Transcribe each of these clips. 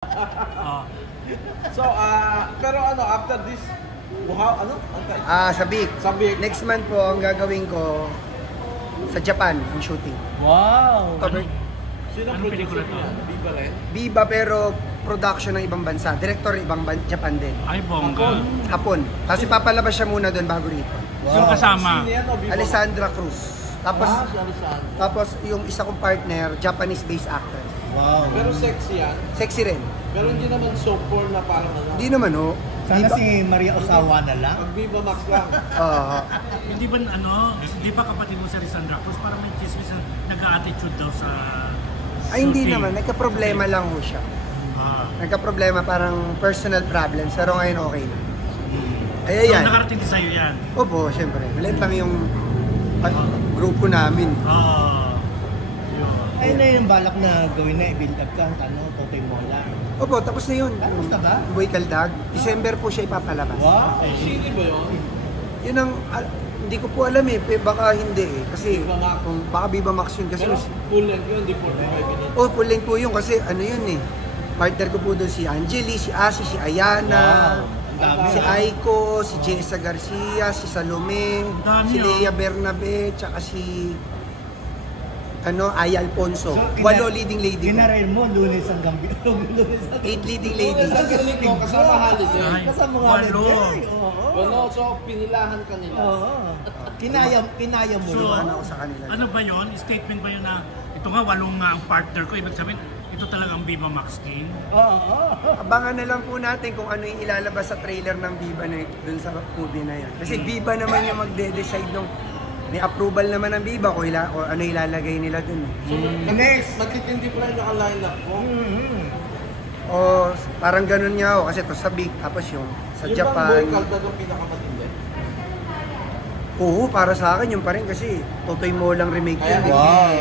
Oh. So, pero ano, after this, Sabik. Sabik. Next month po, ang gagawin ko sa Japan, ang shooting. Wow! Cover, Sino Anong pelikula producer to? niya? Viva rin? Viva pero production ng ibang bansa. Director ibang Japan din. Ay, bongga. Hapon. Kasi papalabas siya muna doon bago rito. Sino kasama? Sino yan, o Viva? Alessandra Cruz. Tapos, Si Alessandra. tapos yung isa kong partner, Japanese-based actor. Wow. Pero sexy yan. Sexy rin. Pero hindi naman so porn na parang ano. Hindi naman oh. Sana Viva- si Maria Osawa na lang. Pag Viva Max lang. Oo. Hindi ba di ba kapatid mo si Alessandra Cruz parang may chismis na nag-attitude daw sa Ay, hindi shooting? naman. Nagka-problema lang ho siya. Ah. Nagka-problema, parang personal problems. Pero ngayon okay na. Ay, So, ayan. nakarating din sa'yo yan? Opo, syempre. Maliit lang yung grupo namin. Oo. Yun. Ayun na yung balak na gawin na i-build up ka, Totoy Mola. Opo, tapos na yun. Tapos na ba? Boy Kaldag. December po siya ipapalabas. Wow! Sino ba yun? Yun ang, hindi ko po alam eh. Baka hindi eh. Kasi, Viva Max. baka Viva Max yun. Kasi, Pero full length yun, hindi 45 minutes. oh, full length po yun. Kasi ano yun eh. Partner ko po doon si Angeli, si Asi, si Ayana. Wow. Ang dami. Si Aiko, si Jessa Garcia, si Salome, Ang dami, si oh. Lea Bernabe, tsaka si Aya Alfonso. So, 8 leading lady. Ginarel mo, lunes hanggang lunes 8 leading ladies. Ang galing ko, kasama holiday. Ay, Kasama nga walo. holiday. Oo. Ano, so pinilahan ka nila. Oo. Kinaya mo So, yun. ako sa kanila. ano ba yun? Statement ba yun na ito nga, walong nga ang partner ko. Ibig sabihin, ito talaga ang Viva Max King. Oo. Abangan na lang po natin kung ano yung ilalabas sa trailer ng Viva na dun sa movie na yan. Kasi Viva naman yung magde-decide nung may approval naman ng Viva kung ano ilalagay nila dun. So, Next. matitindi pa rin naka-line up ko. Mhm. O parang ganun nga ako kasi to sa Big tapos yung sa Yung Japan. bang Boy Kaldag ang pinakamatindi? Oo, para sa akin yun pa rin kasi Totoy Mo lang remake yun. eh. Wow.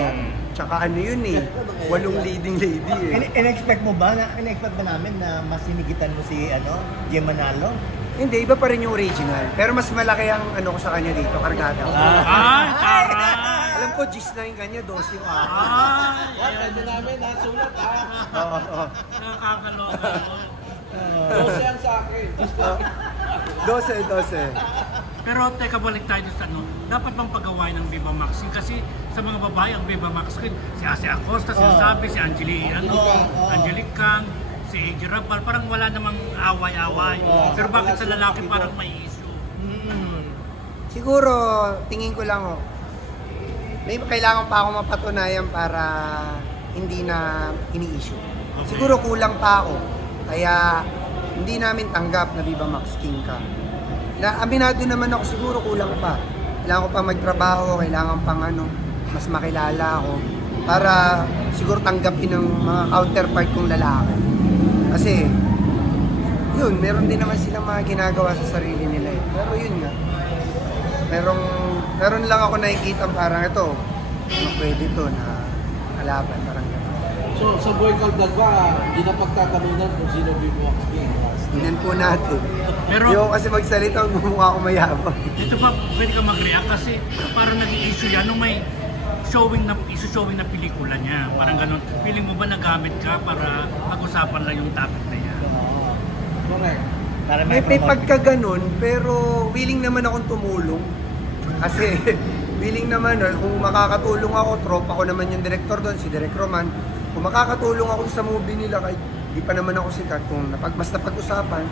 Tsaka ano yun eh, 8 leading lady eh. In-expect mo ba namin na mas hinigitan mo si Jim Manalo? Hindi, iba pa rin yung original. Pero mas malaki ang ano ko sa kanya dito, kargada. Ay, taray! Alam ko, gis na yung kanya, 12 yung ako. Ay, Yan, pwede namin ha, sulat ha. Oo, oo. nakakaloka yun. 12 yan sa akin. Just like, 12. Pero teka, balik tayo sa dapat bang pagawain ng Viva Max King? Kasi sa mga babae, ang Viva Max King, si Ase Acosta, sinasabi, si Angelique Kang, si AJ Rapal, parang wala namang away-away. Pero bakit sa lalaki parang may issue? Siguro, tingin ko lang, may kailangan pa akong mapatunayan para hindi na ini-issue. Okay. Siguro kulang pa ako. Kaya, hindi namin tanggap na Viva Max King ka. Aminado naman ako, siguro kulang pa. Kailangan ko pa magtrabaho, kailangan pang mas makilala ako. Para siguro tanggapin ng mga counterpart kong lalaki. Kasi, yun, meron din naman silang mga ginagawa sa sarili nila eh. Pero yun nga, meron lang ako nakikita parang ito, pwede to na kalaban, parang gano'n. so, sa Boy Kaldag ba, hindi na pagtatalunan kung sino Viva Max King? Tingnan po natin. Pero- Yung kasi magsalita, mukha ko mayabang. Dito pa pwede ka mag-react kasi parang naging issue yan nung may showing na pelikula niya. Parang ganun. Feeling mo ba nagamit ka para pag-usapan lang yung topic na yan? Correct. Para May promote. pagka ganun, pero willing naman akong tumulong. Kasi willing naman, kung makakatulong ako, tropa ko naman yung director doon, si Direk Roman. Kung makakatulong ako sa movie nila, kahit di pa naman ako sikat, kung mas napag-usapan,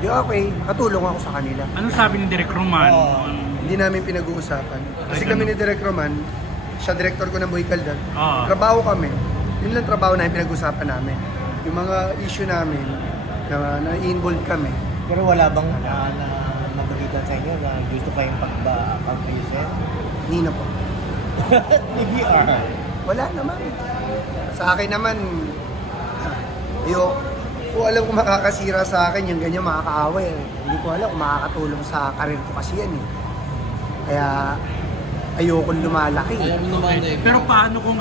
di okay, katulong ako sa kanila. Anong sabi ni Direk Roman? Hindi namin pinag-uusapan. Kasi Ay, kami ganun. ni Direk Roman, siya director ko ng Boy Kaldag. Ah. Trabaho kami. Yun lang trabaho na pinag-usapan namin. Yung mga issue namin, na-involve kami. Pero wala bang na mabagitan sa inyo na gusto pa yung pag-ayusin? Hindi na po. TBR. Wala naman. Sa akin naman, kung alam ko makakasira sa akin, yung ganyan makakaaway. Hindi ko alam kung makakatulong sa karir ko kasi yan eh. Kaya ayokong lumalaki. Ayaw mo naman eh. Pero paano kung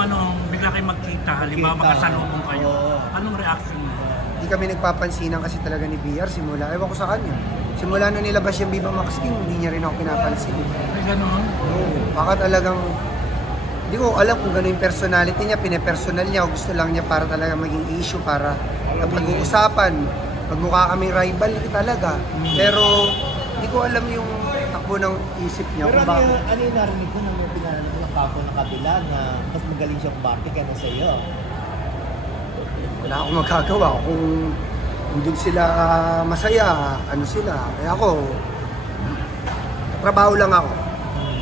bigla kayo magkita, halimbawa Magkita. magkasalubong kayo? Oo. Anong reaction mo? Hindi kami nagpapansinan kasi talaga ni BR simula. Ewan ko sa kanya. Simula na nilabas yung Viva Max King, hindi niya rin ako pinapansin. Ay, gano'n? Baka talagang Hindi ko alam kung gano'n yung personality niya, pinepersonal niya, o gusto lang niya para talaga maging issue, para pag-uusapan. Magmukha kaming rival talaga. Pero hindi ko alam yung takbo ng isip niya. Pero Kung bakit. ano yung narinig ko nang pinanalo ng kapo ng kabila na mas magaling siyang barte kaya na sa'yo? Wala akong magagawa. Kung doon sila masaya, ano sila. Kaya ako, trabaho lang ako.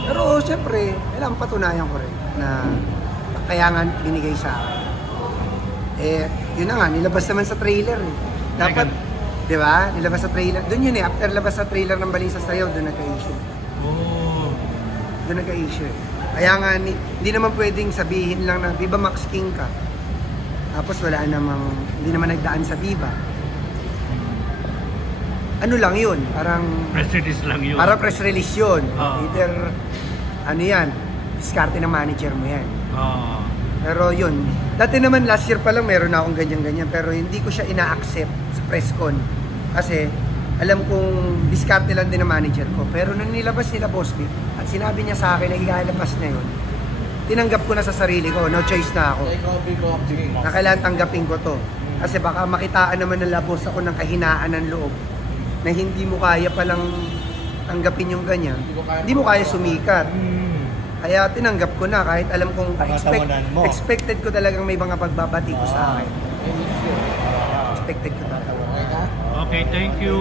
Pero siyempre, kailangan patunayan ko rin na kaya nga binigay sa akin. Eh, yun na nga, nilabas naman sa trailer. Dapat, di ba? Nilabas sa trailer. Doon yun eh, after labas sa trailer ng Balisa Sayaw, doon nagka-issue. Oh. Doon nagka-issue eh. Kaya nga, hindi naman pwedeng sabihin lang na Viva Max King ka. Tapos wala namang, hindi naman nagdaan sa Viva. Ano lang yun? Parang Press release lang yun. Parang press release yun. Oo. Either, ano yan, diskarte ng manager mo yan. Oh. Pero yun, dati naman last year pa lang meron na akong ganyan-ganyan, pero hindi ko siya ina-accept sa press con. Kasi alam kong diskarte lang din ng manager ko. Pero nung nilabas nila Boss Vic, at sinabi niya sa akin na ilalabas niya yun, tinanggap ko na sa sarili ko, no choice na ako. Ikaw, Viva Maxing. Na kailangan tanggapin ko to. Kasi baka makitaan naman ng labos ako ng kahinaan ng loob na hindi mo kaya palang tanggapin yung ganyan. Hindi mo kaya sumikat. Kaya tinanggap ko na kahit alam kong Pangatawanan mo. expected ko talagang may mga pagbabati ko sa akin. Expected ko talaga. Okay ka? Okay, thank you.